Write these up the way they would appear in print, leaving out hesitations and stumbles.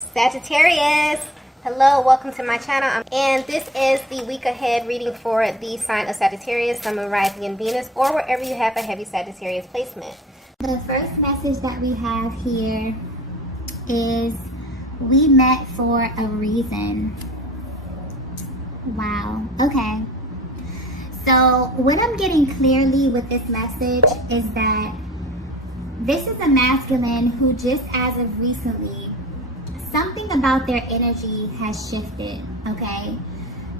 Sagittarius, hello, welcome to my channel, and this is the week ahead reading for the sign of Sagittarius, Sun, Moon, Rising, and Venus, or wherever you have a heavy Sagittarius placement. The first message that we have here is we met for a reason. Wow, okay. So what I'm getting clearly with this message is that this is a masculine who just as of recently, something about their energy has shifted, okay?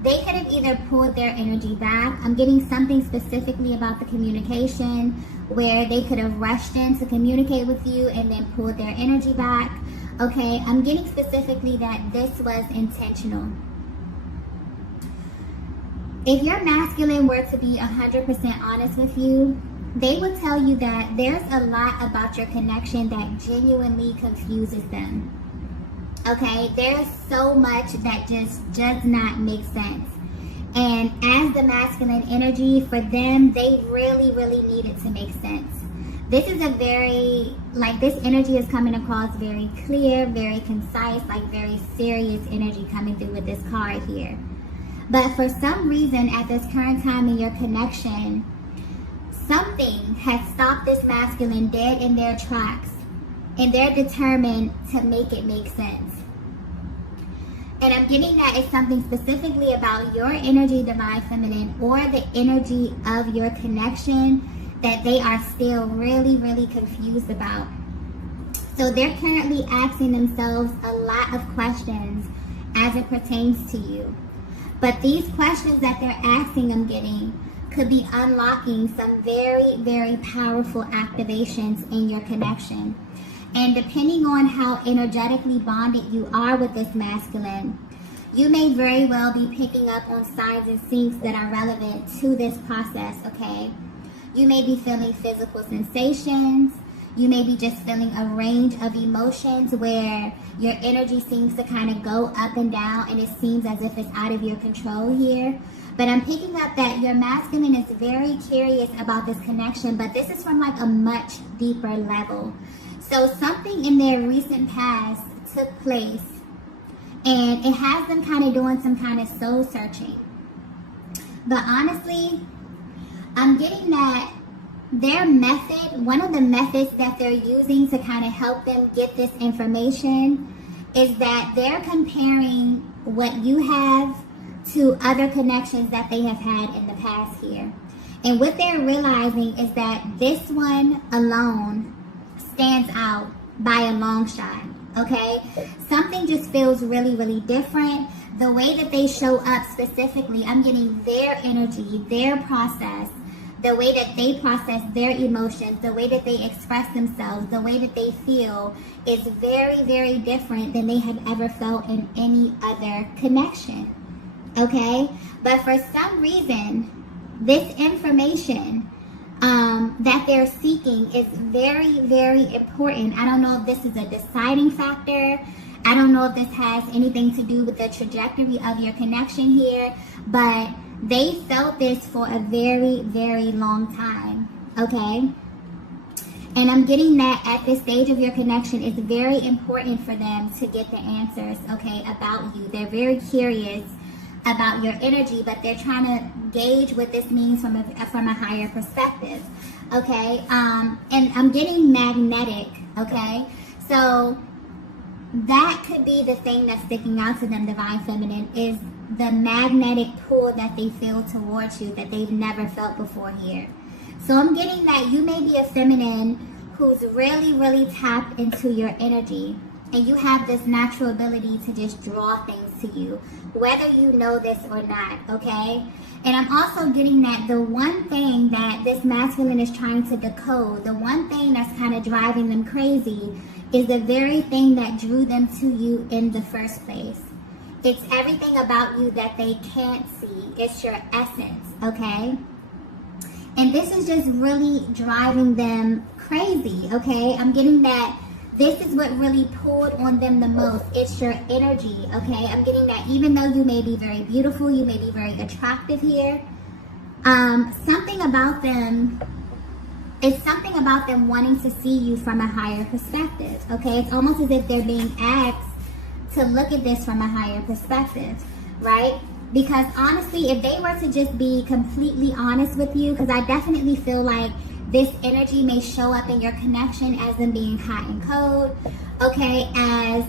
They could have either pulled their energy back. I'm getting something specifically about the communication where they could have rushed in to communicate with you and then pulled their energy back, okay? I'm getting specifically that this was intentional. If your masculine were to be 100% honest with you, they would tell you that there's a lot about your connection that genuinely confuses them. Okay, there's so much that just does not make sense. And as the masculine energy, for them, they really need it to make sense. This is a very, this energy is coming across very clear, very concise, very serious energy coming through with this card here. But for some reason, at this current time in your connection, something has stopped this masculine dead in their tracks. And they're determined to make it make sense. And I'm getting that it's something specifically about your energy, divine feminine, or the energy of your connection that they are still really confused about. So they're currently asking themselves a lot of questions as it pertains to you. But these questions that they're asking, I'm getting, could be unlocking some very powerful activations in your connection. And depending on how energetically bonded you are with this masculine, you may very well be picking up on signs and syncs that are relevant to this process, okay? You may be feeling physical sensations. You may be just feeling a range of emotions where your energy seems to kind of go up and down and it seems as if it's out of your control here. But I'm picking up that your masculine is very curious about this connection, but this is from a much deeper level. So something in their recent past took place and it has them kind of doing some kind of soul searching. But honestly, I'm getting that their method, one of the methods that they're using to kind of help them get this information is that they're comparing what you have to other connections that they have had in the past here. And what they're realizing is that this one alone stands out by a long shot, okay? Something just feels really different. The way that they show up specifically, I'm getting their energy, their process, the way that they process their emotions, the way that they express themselves, the way that they feel is very different than they have ever felt in any other connection, okay? But for some reason, this information that they're seeking is very important. I don't know if this is a deciding factor. I don't know if this has anything to do with the trajectory of your connection here, but they felt this for a very long time, okay? And I'm getting that at this stage of your connection, it's very important for them to get the answers, okay, about you. They're very curious about your energy, but they're trying to gauge what this means from a higher perspective, okay? And I'm getting magnetic, okay? So that could be the thing that's sticking out to them, divine feminine, is the magnetic pull that they feel towards you that they've never felt before here. So I'm getting that you may be a feminine who's really tapped into your energy, and you have this natural ability to just draw things to you, whether you know this or not, okay? And I'm also getting that the one thing that this masculine is trying to decode, the one thing that's kind of driving them crazy, is the very thing that drew them to you in the first place. It's everything about you that they can't see. It's your essence, okay? And this is just really driving them crazy, okay? I'm getting that this is what really pulled on them the most. It's your energy, okay? I'm getting that even though you may be very beautiful, you may be very attractive here, something about them, it's something about them wanting to see you from a higher perspective, okay? It's almost as if they're being asked to look at this from a higher perspective, right? Because honestly, if they were to just be completely honest with you, because I definitely feel like this energy may show up in your connection as them being hot and cold, okay, as,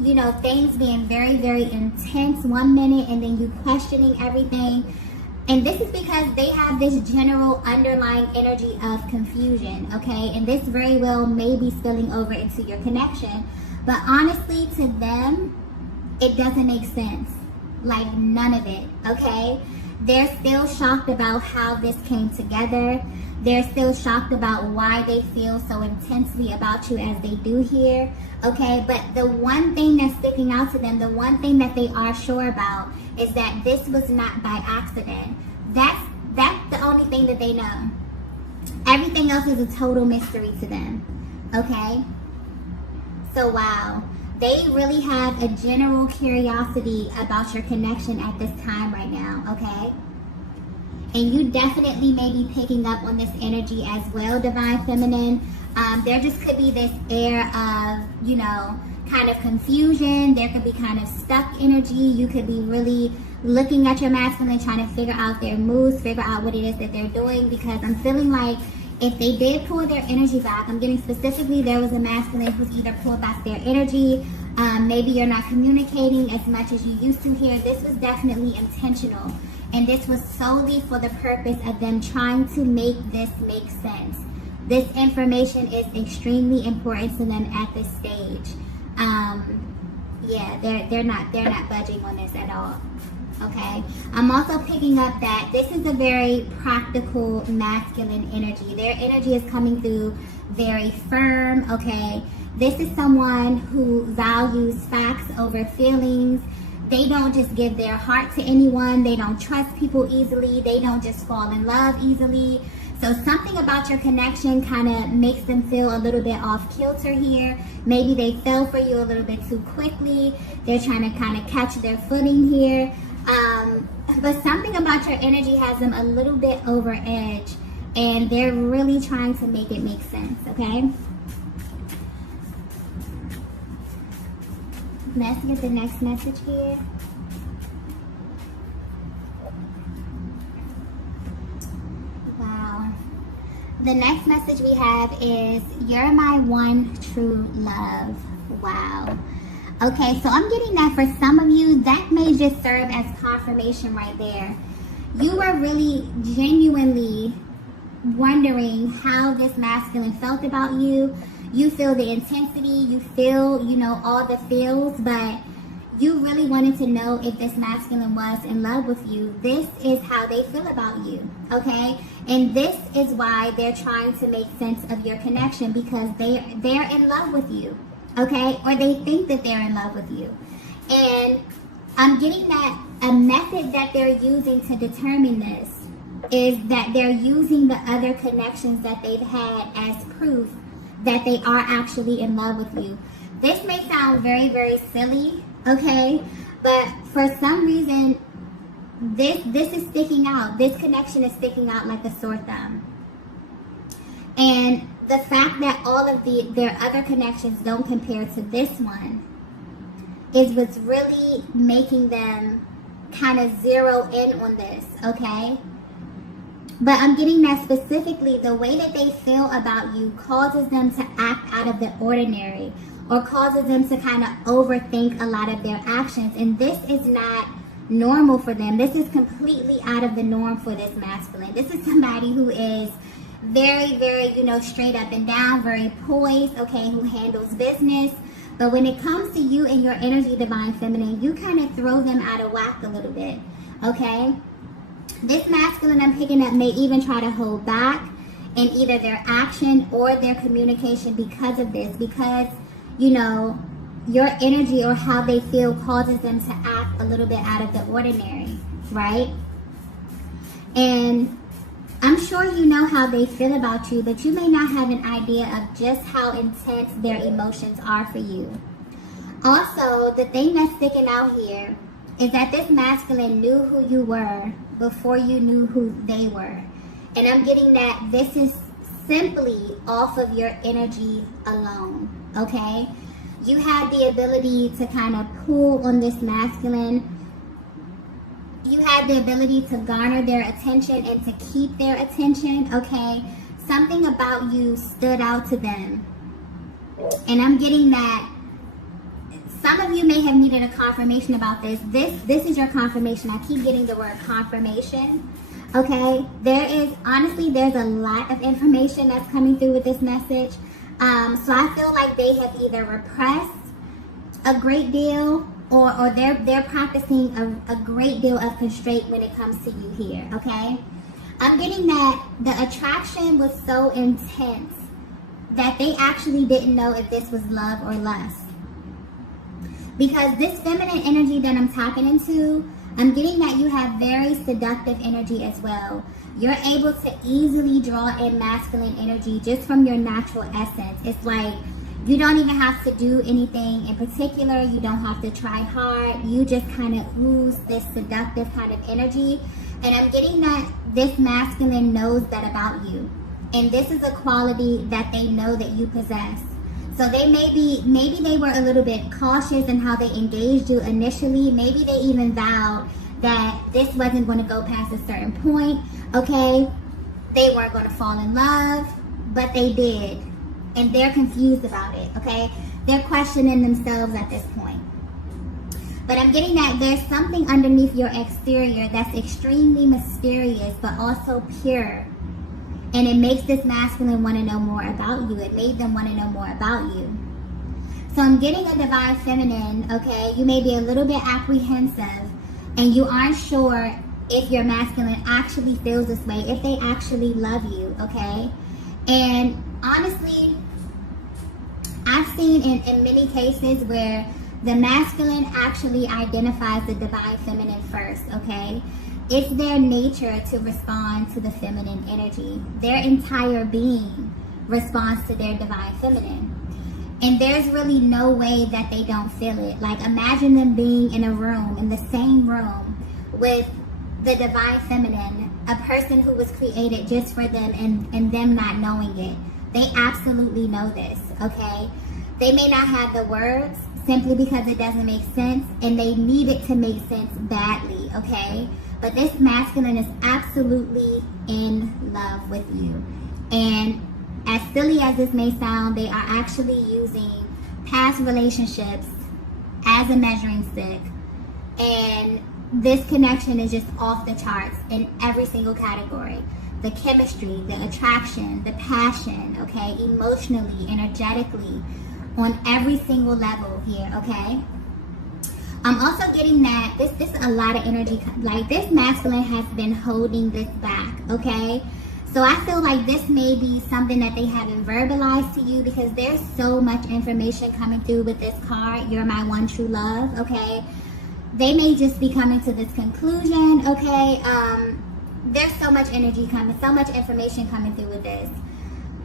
you know, things being very, very intense one minute and then you questioning everything. And this is because they have this general underlying energy of confusion, okay? And this very well may be spilling over into your connection. But honestly, to them, it doesn't make sense. Like, none of it, okay? They're still shocked about how this came together. They're still shocked about why they feel so intensely about you as they do here, okay? But the one thing that's sticking out to them, the one thing that they are sure about is that this was not by accident. That's the only thing that they know. Everything else is a total mystery to them, okay? So, wow. They really have a general curiosity about your connection at this time right now, okay? And you definitely may be picking up on this energy as well, Divine Feminine. There just could be this air of, you know, kind of confusion. There could be kind of stuck energy. You could be really looking at your masculine, trying to figure out their moves, figure out what it is that they're doing, because I'm feeling like if they did pull their energy back, I'm getting specifically there was a masculine who's either pulled back their energy, maybe you're not communicating as much as you used to here. This was definitely intentional. And this was solely for the purpose of them trying to make this make sense. This information is extremely important to them at this stage. Yeah, they're not budging on this at all. Okay, I'm also picking up that this is a very practical masculine energy. Their energy is coming through very firm. Okay, this is someone who values facts over feelings. They don't just give their heart to anyone. They don't trust people easily. They don't just fall in love easily. So something about your connection kind of makes them feel a little bit off kilter here. Maybe they fell for you a little bit too quickly. They're trying to kind of catch their footing here. But something about your energy has them a little bit over edge, and they're really trying to make it make sense, okay? Let's get the next message here. Wow. The next message we have is, you're my one true love. Wow. Okay, so I'm getting that for some of you, that may just serve as confirmation right there. You were really genuinely wondering how this masculine felt about you. You feel the intensity, you feel, you know, all the feels, but you really wanted to know if this masculine was in love with you. This is how they feel about you, okay? And this is why they're trying to make sense of your connection, because they're in love with you. Okay, or they think that they're in love with you. And I'm getting that a method that they're using to determine this is that they're using the other connections that they've had as proof that they are actually in love with you. This may sound very, very silly, okay? But for some reason, this is sticking out. This connection is sticking out like a sore thumb. And the fact that all of their other connections don't compare to this one is what's really making them kind of zero in on this, okay? But I'm getting that specifically the way that they feel about you causes them to act out of the ordinary, or causes them to kind of overthink a lot of their actions. And this is not normal for them. This is completely out of the norm for this masculine. This is somebody who is very, very, you know, straight up and down, very poised, okay, who handles business. But when it comes to you and your energy, Divine Feminine, you kind of throw them out of whack a little bit, okay? This masculine I'm picking up may even try to hold back in either their action or their communication because of this, because, you know, your energy or how they feel causes them to act a little bit out of the ordinary, right? And I'm sure you know how they feel about you, but you may not have an idea of just how intense their emotions are for you. Also, the thing that's sticking out here is that this masculine knew who you were before you knew who they were. And I'm getting that this is simply off of your energy alone, okay? You had the ability to kind of pull on this masculine. You had the ability to garner their attention and to keep their attention, okay? Something about you stood out to them. And I'm getting that some of you may have needed a confirmation about this. This is your confirmation. I keep getting the word confirmation, okay? Honestly, there's a lot of information that's coming through with this message. So I feel like they have either repressed a great deal or they're practicing a great deal of constraint when it comes to you here, okay? I'm getting that the attraction was so intense that they actually didn't know if this was love or lust. Because this feminine energy that I'm tapping into, I'm getting that you have very seductive energy as well. You're able to easily draw in masculine energy just from your natural essence. It's like you don't even have to do anything in particular. You don't have to try hard. You just kind of ooze this seductive kind of energy. And I'm getting that this masculine knows that about you. And this is a quality that they know that you possess. So they maybe they were a little bit cautious in how they engaged you initially. Maybe they even vowed that this wasn't going to go past a certain point, okay? They weren't going to fall in love, but they did. And they're confused about it, okay? They're questioning themselves at this point. But I'm getting that there's something underneath your exterior that's extremely mysterious, but also pure. And it makes this masculine want to know more about you. It made them want to know more about you. So I'm getting a divine feminine, okay? You may be a little bit apprehensive and you aren't sure if your masculine actually feels this way, if they actually love you, okay? And honestly, I've seen in many cases where the masculine actually identifies the divine feminine first, okay? It's their nature to respond to the feminine energy. Their entire being responds to their divine feminine. And there's really no way that they don't feel it. Like, imagine them being in a room, in the same room, with the divine feminine, a person who was created just for them and them not knowing it. They absolutely know this, okay? They may not have the words simply because it doesn't make sense, and they need it to make sense badly, okay? But this masculine is absolutely in love with you. And as silly as this may sound, they are actually using past relationships as a measuring stick. And this connection is just off the charts in every single category. The chemistry, the attraction, the passion, okay? Emotionally, energetically, on every single level here, okay? I'm also getting that this is a lot of energy. Like, this masculine has been holding this back, okay? So I feel like this may be something that they haven't verbalized to you, because there's so much information coming through with this card. You're my one true love, okay? They may just be coming to this conclusion, okay? There's so much energy coming, so much information coming through with this.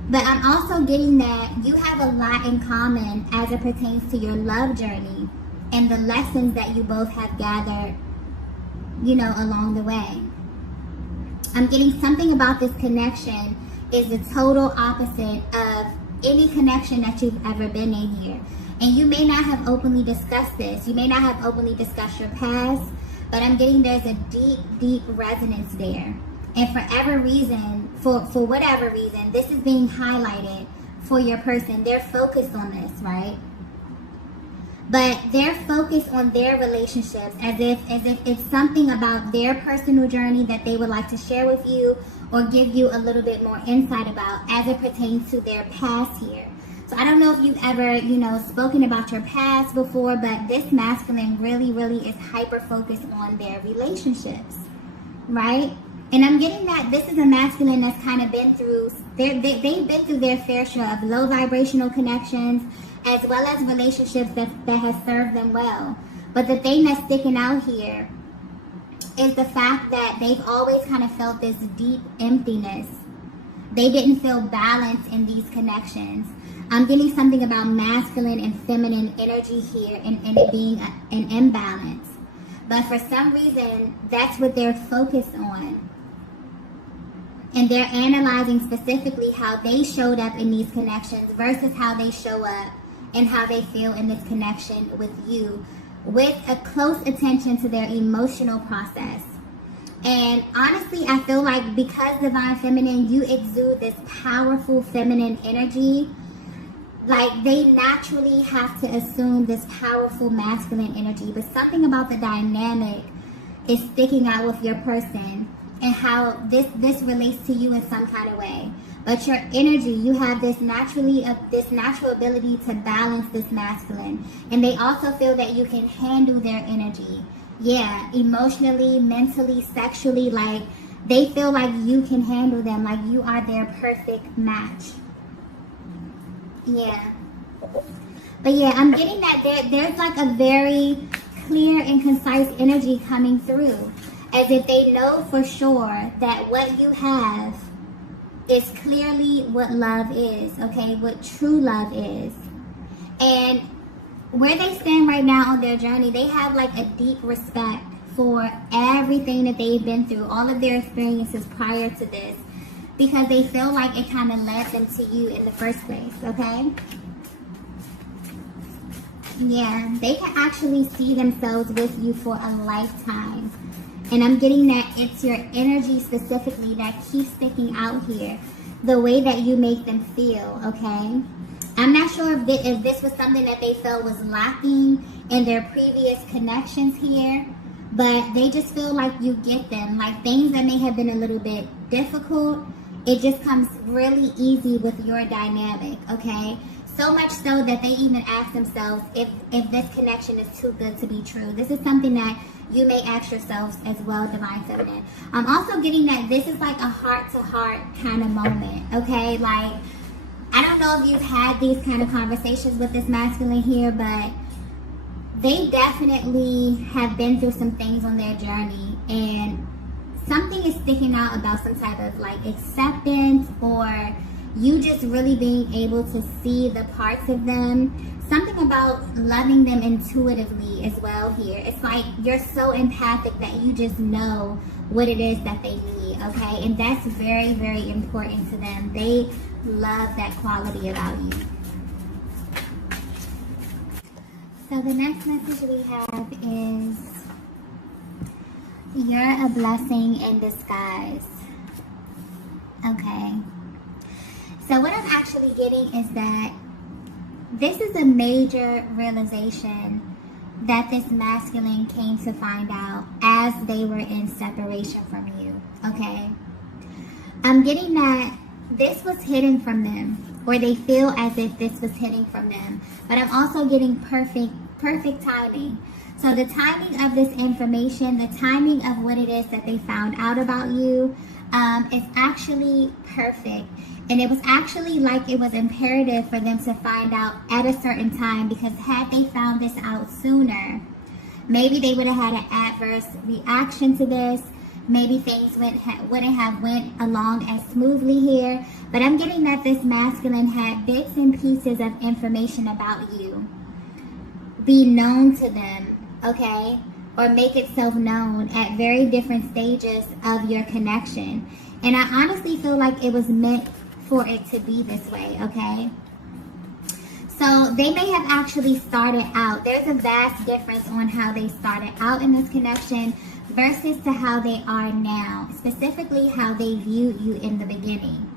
But I'm also getting that you have a lot in common as it pertains to your love journey and the lessons that you both have gathered, you know, along the way. I'm getting something about this connection is the total opposite of any connection that you've ever been in here. And you may not have openly discussed this. You may not have openly discussed your past, but I'm getting there's a deep, deep resonance there. And for whatever reason, this is being highlighted for your person. They're focused on this, right? But they're focused on their relationships as if it's something about their personal journey that they would like to share with you or give you a little bit more insight about as it pertains to their past here. So I don't know if you've ever, spoken about your past before, but this masculine really, really is hyper-focused on their relationships, right? And I'm getting that this is a masculine that's kind of been through, they've been through their fair share of low vibrational connections, as well as relationships that has served them well. But the thing that's sticking out here is the fact that they've always kind of felt this deep emptiness. They didn't feel balance in these connections. I'm getting something about masculine and feminine energy here and it being an imbalance. But for some reason, that's what they're focused on. And they're analyzing specifically how they showed up in these connections versus how they show up and how they feel in this connection with you, with a close attention to their emotional process. And honestly, I feel like because Divine Feminine, you exude this powerful feminine energy. Like, they naturally have to assume this powerful masculine energy, but something about the dynamic is sticking out with your person and how this relates to you in some kind of way. But your energy, you have this natural ability to balance this masculine, and they also feel that you can handle their energy. Yeah, emotionally, mentally, sexually, like they feel like you can handle them, like you are their perfect match. Yeah. But yeah, I'm getting that there's like a very clear and concise energy coming through, as if they know for sure that what you have is clearly what love is, okay? What true love is. And where they stand right now on their journey, they have like a deep respect for everything that they've been through, all of their experiences prior to this, because they feel like it kind of led them to you in the first place, okay? Yeah, they can actually see themselves with you for a lifetime. And I'm getting that it's your energy specifically that keeps sticking out here. The way that you make them feel, okay? I'm not sure if this was something that they felt was lacking in their previous connections here, but they just feel like you get them. Like things that may have been a little bit difficult, it just comes really easy with your dynamic, okay? So much so that they even ask themselves if this connection is too good to be true. This is something that you may ask yourselves as well, Divine Feminine. I'm also getting that this is like a heart-to-heart kind of moment, okay? Like, I don't know if you've had these kind of conversations with this masculine here, but they definitely have been through some things on their journey, and something is sticking out about some type of like acceptance, or you just really being able to see the parts of them. Something about loving them intuitively as well here. It's like you're so empathic that you just know what it is that they need, okay? And that's very, very important to them. They love that quality about you. So the next message we have is, you're a blessing in disguise. Okay. So what I'm actually getting is that this is a major realization that this masculine came to find out as they were in separation from you, okay? I'm getting that this was hidden from them, or they feel as if this was hidden from them, but I'm also getting perfect timing. So the timing of this information, the timing of what it is that they found out about you, is actually perfect. And it was actually like it was imperative for them to find out at a certain time, because had they found this out sooner, maybe they would have had an adverse reaction to this. Maybe things wouldn't have went along as smoothly here. But I'm getting that this masculine had bits and pieces of information about you be known to them, okay? Or make itself known at very different stages of your connection. And I honestly feel like it was meant for it to be this way, okay? So they may have actually started out. There's a vast difference on how they started out in this connection versus to how they are now, specifically how they viewed you in the beginning,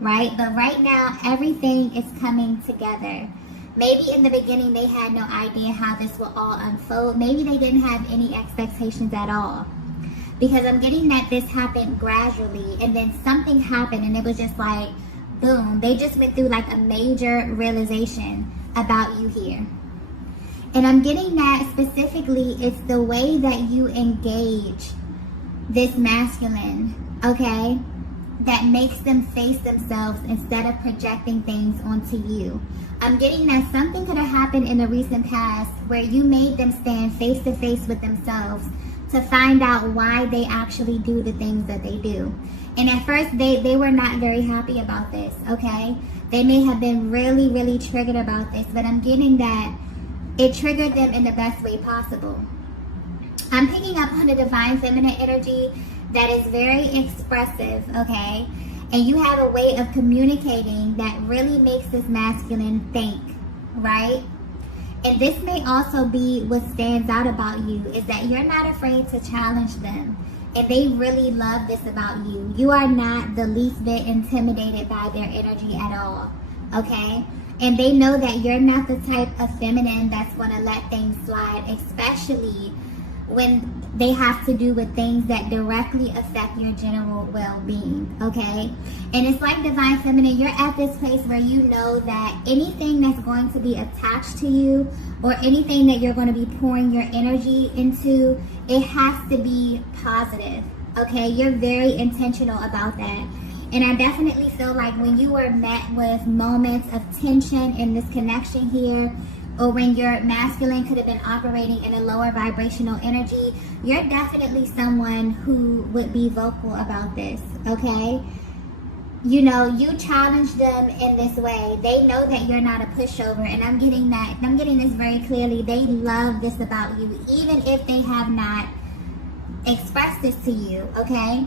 right? But right now, everything is coming together. Maybe in the beginning, they had no idea how this will all unfold. Maybe they didn't have any expectations at all. Because I'm getting that this happened gradually, and then something happened, and it was just like, boom, they just went through like a major realization about you here. And I'm getting that specifically it's the way that you engage this masculine, okay, that makes them face themselves instead of projecting things onto you. I'm getting that something could have happened in the recent past where you made them stand face to face with themselves to find out why they actually do the things that they do. And at first, they were not very happy about this, okay? They may have been really, really triggered about this, but I'm getting that it triggered them in the best way possible. I'm picking up on the Divine Feminine energy that is very expressive, okay? And you have a way of communicating that really makes this masculine think, right? And this may also be what stands out about you, is that you're not afraid to challenge them. And they really love this about you. You are not the least bit intimidated by their energy at all, okay? And they know that you're not the type of feminine that's going to let things slide, especially when they have to do with things that directly affect your general well-being, okay? And it's like Divine Feminine, you're at this place where you know that anything that's going to be attached to you or anything that you're going to be pouring your energy into, it has to be positive, okay? You're very intentional about that. And I definitely feel like when you were met with moments of tension in this connection here, or when your masculine could have been operating in a lower vibrational energy, you're definitely someone who would be vocal about this, okay? You know, you challenge them in this way. They know that you're not a pushover, and I'm getting this very clearly. They love this about you, even if they have not expressed this to you, okay?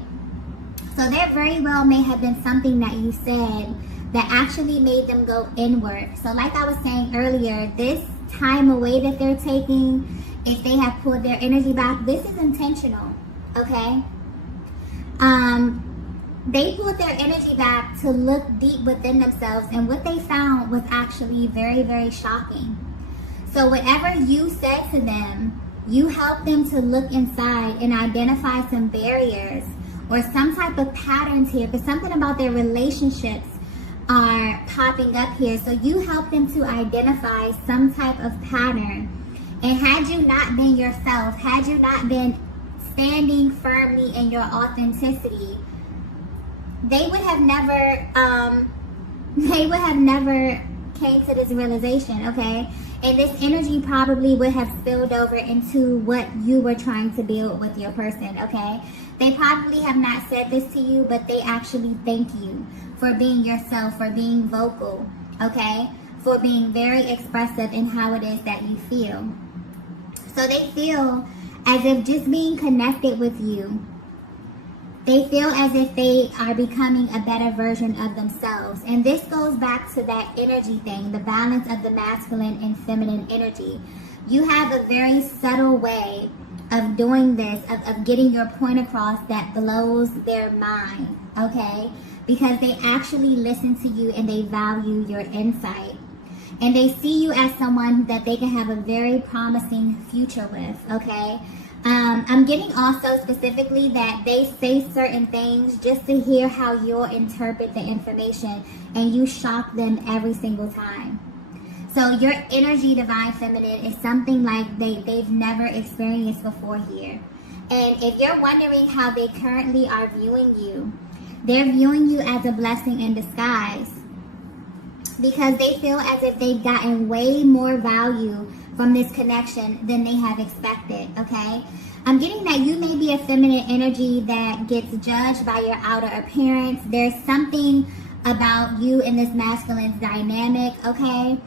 So there very well may have been something that you said that actually made them go inward. So like I was saying earlier, this time away that they're taking, if they have pulled their energy back, this is intentional, okay? They pulled their energy back to look deep within themselves, and what they found was actually very, very shocking. So whatever you said to them, you helped them to look inside and identify some barriers or some type of patterns here, but something about their relationships are popping up here. So you help them to identify some type of pattern. And had you not been yourself, had you not been standing firmly in your authenticity, they would have never came to this realization, okay? And this energy probably would have spilled over into what you were trying to build with your person, okay? They probably have not said this to you, but they actually thank you for being yourself, for being vocal, okay? For being very expressive in how it is that you feel. So they feel as if just being connected with you, they feel as if they are becoming a better version of themselves. And this goes back to that energy thing, the balance of the masculine and feminine energy. You have a very subtle way of doing this, of getting your point across that blows their mind, okay? Because they actually listen to you and they value your insight. And they see you as someone that they can have a very promising future with, okay? I'm getting also specifically that they say certain things just to hear how you'll interpret the information, and you shock them every single time. So your energy, Divine Feminine, is something like they've never experienced before here. And if you're wondering how they currently are viewing you, they're viewing you as a blessing in disguise, because they feel as if they've gotten way more value from this connection than they have expected, okay? I'm getting that you may be a feminine energy that gets judged by your outer appearance. There's something about you in this masculine dynamic, okay?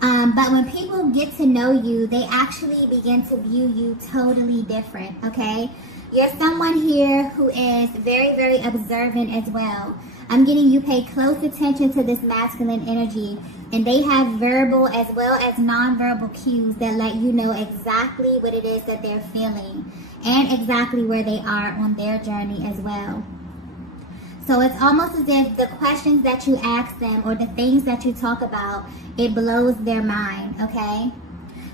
But when people get to know you, they actually begin to view you totally different, okay? You're someone here who is very, very observant as well. I'm getting you pay close attention to this masculine energy, and they have verbal as well as nonverbal cues that let you know exactly what it is that they're feeling and exactly where they are on their journey as well. So it's almost as if the questions that you ask them or the things that you talk about, it blows their mind, okay?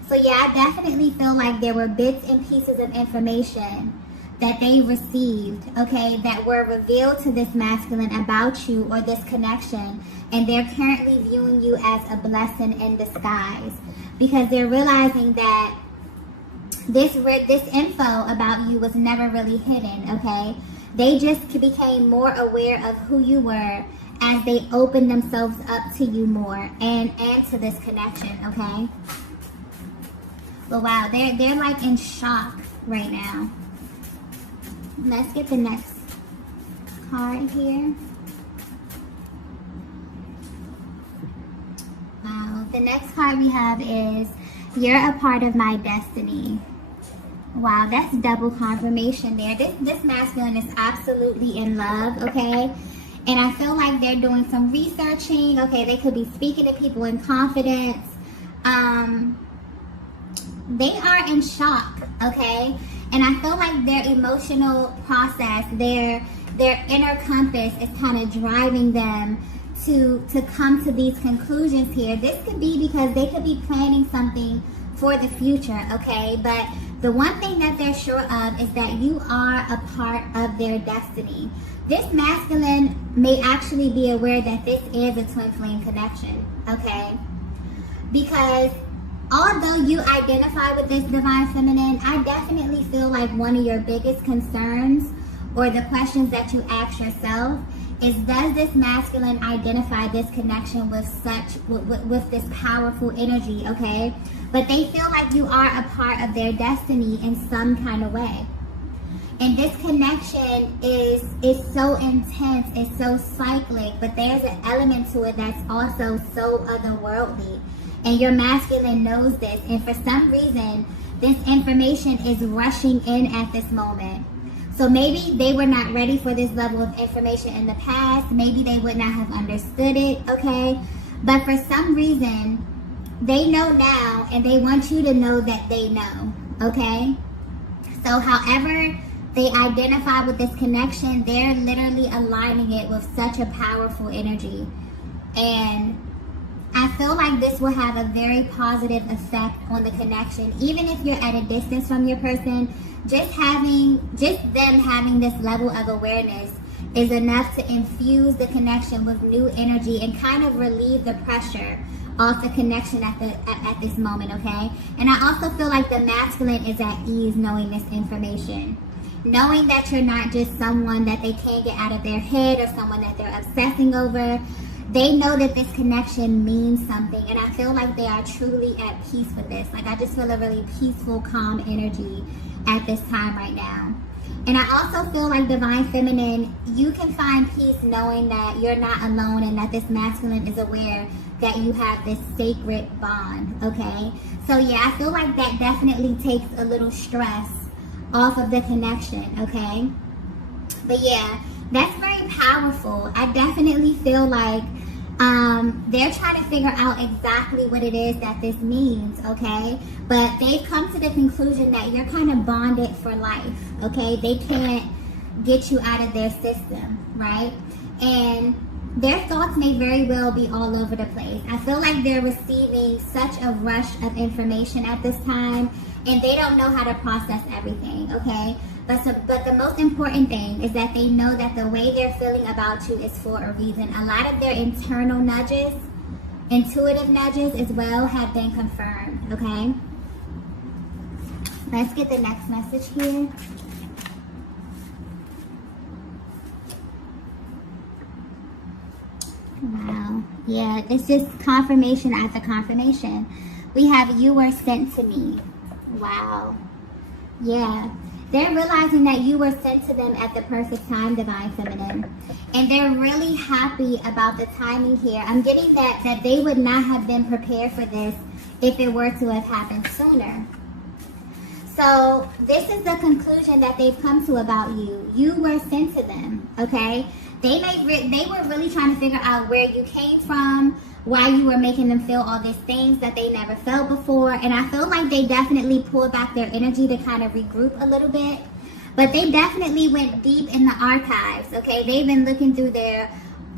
So yeah, I definitely feel like there were bits and pieces of information that they received, okay, that were revealed to this masculine about you or this connection, and they're currently viewing you as a blessing in disguise, because they're realizing that this info about you was never really hidden, okay? They just became more aware of who you were as they opened themselves up to you more and to this connection, okay? But wow, they're like in shock right now. Let's get the next card here. Wow, the next card we have is, you're a part of my destiny. Wow, that's double confirmation there. This masculine is absolutely in love, okay? And I feel like they're doing some researching, okay? They could be speaking to people in confidence. they are in shock, okay? And I feel like their emotional process, their inner compass is kind of driving them to come to these conclusions here. This could be because they could be planning something for the future, okay? But the one thing that they're sure of is that you are a part of their destiny. This masculine may actually be aware that this is a twin flame connection, okay? Because although you identify with this divine feminine, I definitely feel like one of your biggest concerns or the questions that you ask yourself is, does this masculine identify this connection with this powerful energy, okay? But they feel like you are a part of their destiny in some kind of way. And this connection is so intense, it's so cyclic, but there's an element to it that's also so otherworldly. And your masculine knows this, and for some reason, this information is rushing in at this moment. So maybe they were not ready for this level of information in the past. Maybe they would not have understood it, okay? But for some reason, they know now, and they want you to know that they know, okay? So however they identify with this connection, they're literally aligning it with such a powerful energy. And I feel like this will have a very positive effect on the connection. Even if you're at a distance from your person, just them having this level of awareness is enough to infuse the connection with new energy and kind of relieve the pressure off the connection at this moment, okay? And I also feel like the masculine is at ease knowing this information. Knowing that you're not just someone that they can't get out of their head or someone that they're obsessing over. They know that this connection means something, and I feel like they are truly at peace with this. Like, I just feel a really peaceful, calm energy at this time right now. And I also feel like divine feminine, you can find peace knowing that you're not alone and that this masculine is aware that you have this sacred bond, okay? So yeah, I feel like that definitely takes a little stress off of the connection, okay? But yeah, that's very powerful. I definitely feel like they're trying to figure out exactly what it is that this means, okay? But they've come to the conclusion that you're kind of bonded for life, okay? They can't get you out of their system, right? And their thoughts may very well be all over the place. I feel like they're receiving such a rush of information at this time, and they don't know how to process everything, okay? But the most important thing is that they know that the way they're feeling about you is for a reason. A lot of their internal nudges, intuitive nudges as well, have been confirmed, okay? Let's get the next message here. Wow. Yeah, it's just confirmation after confirmation. We have, you were sent to me. Wow. Yeah. They're realizing that you were sent to them at the perfect time, divine feminine. And they're really happy about the timing here. I'm getting that they would not have been prepared for this if it were to have happened sooner. So this is the conclusion that they've come to about you. You were sent to them, okay? They were really trying to figure out where you came from, why you were making them feel all these things that they never felt before. And I feel like they definitely pulled back their energy to kind of regroup a little bit. But they definitely went deep in the archives, okay? They've been looking through their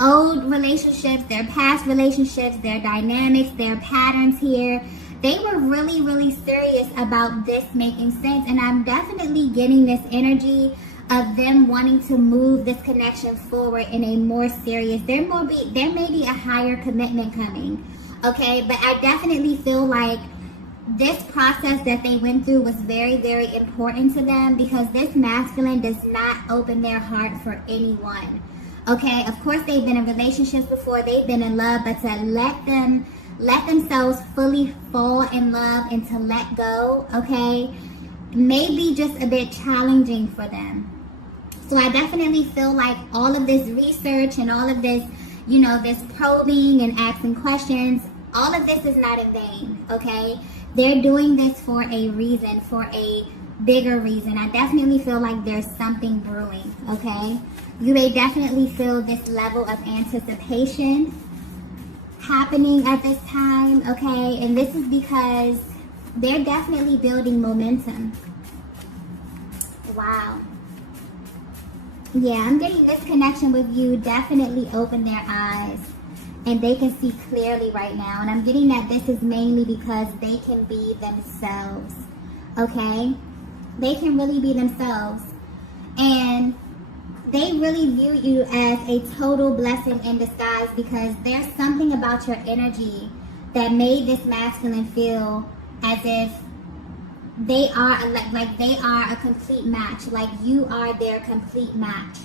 old relationships, their past relationships, their dynamics, their patterns here. They were really, really serious about this making sense. And I'm definitely getting this energy of them wanting to move this connection forward in a more serious, there may be a higher commitment coming, okay? But I definitely feel like this process that they went through was very, very important to them, because this masculine does not open their heart for anyone, okay? Of course, they've been in relationships before, they've been in love, but to let themselves fully fall in love and to let go, okay, may be just a bit challenging for them. So I definitely feel like all of this research and all of this, you know, this probing and asking questions, all of this is not in vain, okay? They're doing this for a reason, for a bigger reason. I definitely feel like there's something brewing, okay? You may definitely feel this level of anticipation happening at this time, okay? And this is because They're definitely building momentum. Wow. Yeah, I'm getting this connection with you definitely open their eyes. And they can see clearly right now. And I'm getting that this is mainly because they can be themselves. Okay? They can really be themselves. And they really view you as a total blessing in disguise because there's something about your energy that made this masculine feel as if they are like they are a complete match. Like you are their complete match.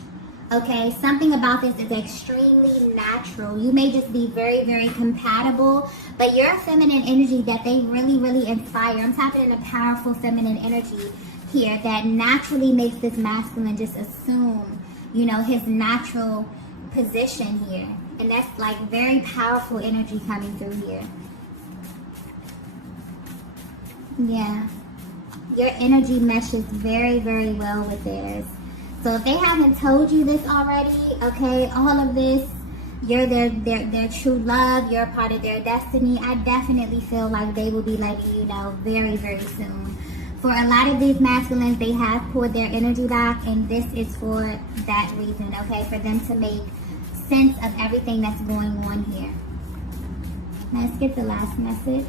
Okay, something about this is extremely natural. You may just be very, very compatible, but you're a feminine energy that they really, really inspire. I'm tapping in a powerful feminine energy here that naturally makes this masculine just assume, you know, his natural position here. And that's like very powerful energy coming through here. Yeah. Your energy meshes very, very well with theirs. So if they haven't told you this already, okay, all of this, you're their true love, you're a part of their destiny, I definitely feel like they will be letting you know very, very soon. For a lot of these masculines, they have pulled their energy back, and this is for that reason, okay, for them to make sense of everything that's going on here. Let's get the last message.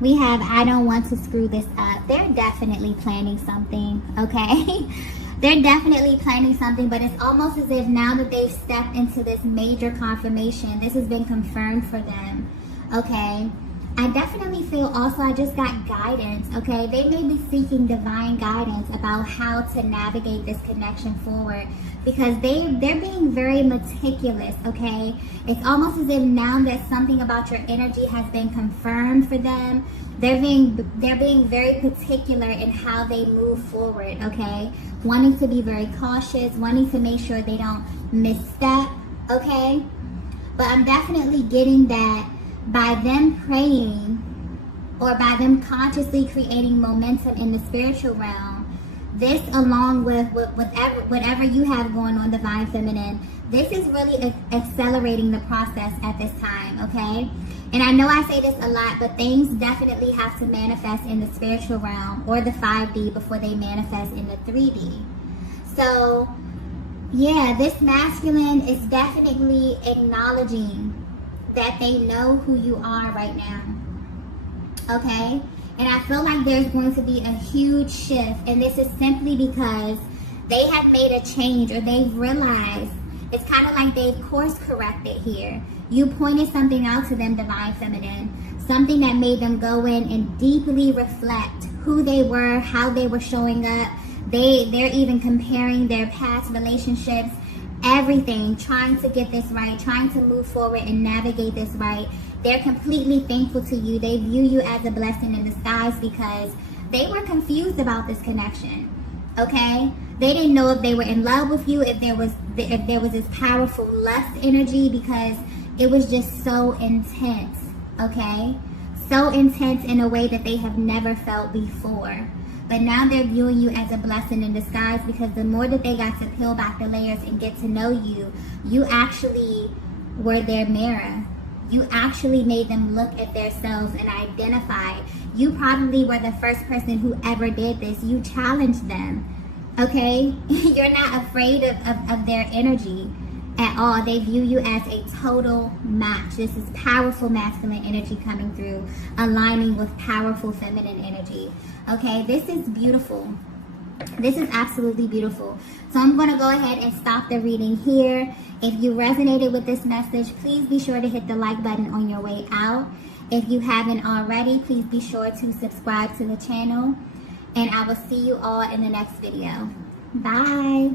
We have, I don't want to screw this up. They're definitely planning something, okay? They're definitely planning something, but it's almost as if now that they've stepped into this major confirmation, this has been confirmed for them, okay? I definitely feel also I just got guidance, okay? They may be seeking divine guidance about how to navigate this connection forward because they're being very meticulous, okay? It's almost as if now that something about your energy has been confirmed for them, they're being very particular in how they move forward, okay? Wanting to be very cautious, wanting to make sure they don't misstep, okay? But I'm definitely getting that by them praying or by them consciously creating momentum in the spiritual realm, this along with whatever you have going on, divine feminine, this is really accelerating the process at this time, okay? And I know I say this a lot, but things definitely have to manifest in the spiritual realm or the 5D before they manifest in the 3D. So yeah, this masculine is definitely acknowledging that they know who you are right now, okay? And I feel like there's going to be a huge shift, and this is simply because they have made a change or they've realized, it's kind of like they've course corrected here. You pointed something out to them, divine feminine, something that made them go in and deeply reflect who they were, how they were showing up. They're even comparing their past relationships, everything, trying to get this right, trying to move forward and navigate this right. They're completely thankful to you. They view you as a blessing in disguise because they were confused about this connection, okay? They didn't know if they were in love with you, if there was this powerful lust energy, because it was just so intense, okay? So intense in a way that they have never felt before. But now they're viewing you as a blessing in disguise because the more that they got to peel back the layers and get to know you, you actually were their mirror. You actually made them look at themselves and identify. You probably were the first person who ever did this. You challenged them, okay? You're not afraid of their energy at all. They view you as a total match. This is powerful masculine energy coming through, aligning with powerful feminine energy. Okay, this is beautiful. This is absolutely beautiful. So I'm going to go ahead and stop the reading here. If you resonated with this message, please be sure to hit the like button on your way out. If you haven't already, please be sure to subscribe to the channel. And I will see you all in the next video. Bye.